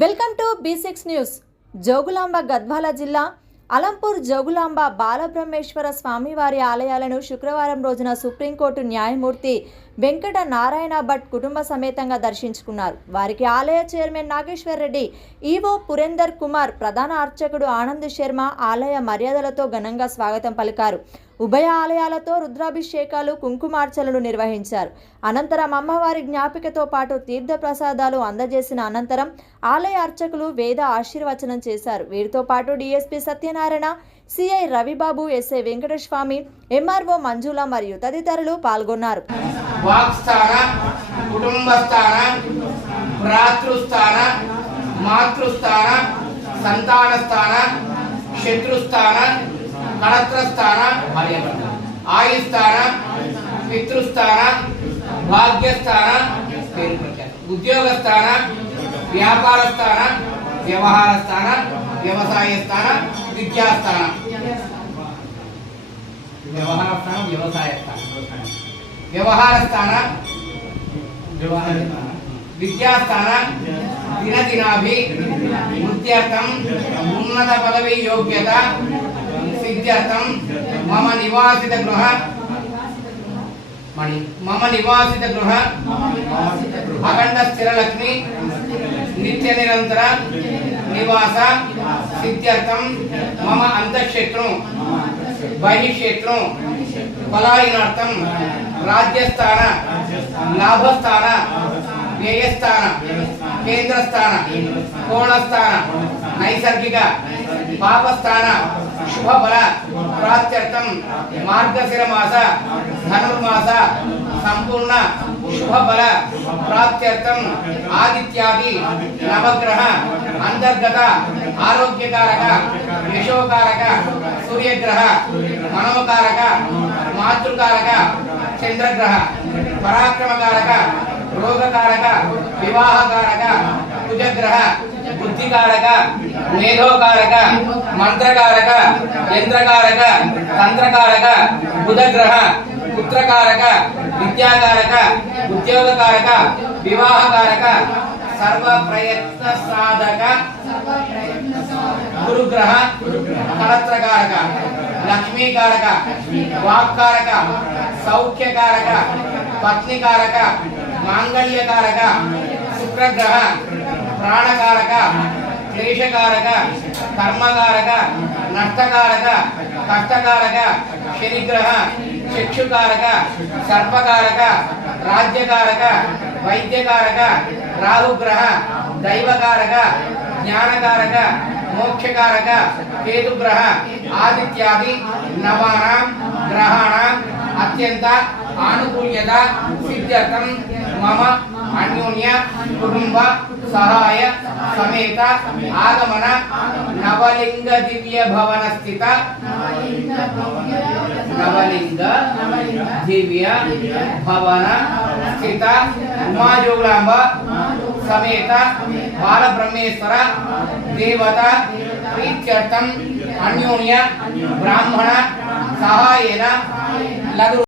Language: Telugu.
Welcome to B six news. Jogulamba Gadwal జిల్లా అలంపూర్ జోగులాంబ బాలబ్రహ్మేశ్వర స్వామివారి ఆలయాలను శుక్రవారం రోజున సుప్రీంకోర్టు న్యాయమూర్తి వెంకట నారాయణ భట్ కుటుంబ సమేతంగా దర్శించుకున్నారు. వారికి ఆలయ చైర్మన్ నాగేశ్వర్ రెడ్డి ఈవో పురేందర్ కుమార్ ప్రధాన అర్చకుడు ఆనంద్ శర్మ ఆలయ మర్యాదలతో ఘనంగా స్వాగతం పలికారు. ఉభయ ఆలయాలతో రుద్రాభిషేకాలు కుంకుమార్చనలు నిర్వహించారు. అనంతరం అమ్మవారి జ్ఞాపికతో పాటు తీర్థ ప్రసాదాలు అందజేసిన అనంతరం ఆలయ అర్చకులు వేద ఆశీర్వచనం చేశారు. వీరితో పాటు DSP Satyanarayana CI Ravibabu SI Venkataswamy MRO Manjula మరియు తదితరులు పాల్గొన్నారు. మాతృస్థాన సంతాన స్థాన శత్రుస్థాన उद्योग स्थान व्यापार स्थान व्यवहार स्थान व्यवसाय स्थान विद्या स्थान व्यवहार स्थान व्यवसाय स्थान व्यवहार स्थान विद्या स्थान दिन दिनाभि उन्नत पदवी योग्यता యోగ్యత సిద్ధ్యర్థం మమ నివాసిత గృహ మణి మమ నివాసిత గృహ అఖండ స్థిరలక్ష్మి నిత్య నిరంతర నివాస సిద్ధ్యర్థం మమ అంతఃక్షేత్రం బహిక్షేత్రం పలాయనార్థం రాజ్యస్థాన లాభస్థాన వ్యయస్థాన కేంద్రస్థాన కోణస్థాన నైసర్గిక पापस्थान, शुभफल प्राप्त्यर्थम मार्गशिर मास धनुर्मास, संपूर्ण, शुभफल प्राप्त्यर्थम आदित्यादि, नवग्रह अंतर्गत आरोग्यकारक, यशोकारक, सूर्यग्रह, मनोकारक, मातृकारक, चंद्रग्रह, पराक्रमकारक, रोगकारक, विवाहकारक, कुजग्रह బుద్ధికారక మేధోకారక మంత్రకారక యంత్రకారక తంత్రకారక బుధగ్రహ పుత్రకారక విద్యాకారక ఉద్యోగకారక వివాహకారక సర్వ ప్రయత్న సాధక గురుగ్రహ కళత్రకారక లక్ష్మీకారక వాక్కారక సౌఖ్యకారక పత్నికారక మాంగళ్యకారక శుక్రగ్రహ ప్రాణకారక క్లేశకారక కర్మకారక నష్టకారక కష్టకారక శనిగ్రహ చక్షుకారక సర్పకారక రాజ్యకారక వైద్యకారక రాహుగ్రహ దైవకారక జ్ఞానకారక మోక్షకారక కేతుగ్రహ ఆదిత్యాది నవానాం గ్రహాణం అత్యంత ఆనుకూల్యత సిద్ధ్యర్థం మమ అన్యోన్య కుటుంబ సహాయ సమేత ఆగమన నవలింగ దివ్య భవన స్థిత నవలింగ దివ్య భవన స్థిత ఉమాజోగులాంబ సమేత బాలబ్రహ్మేశ్వర దేవత ప్రీత్యర్థం అన్యోన్య బ్రాహ్మణ సహాయేన la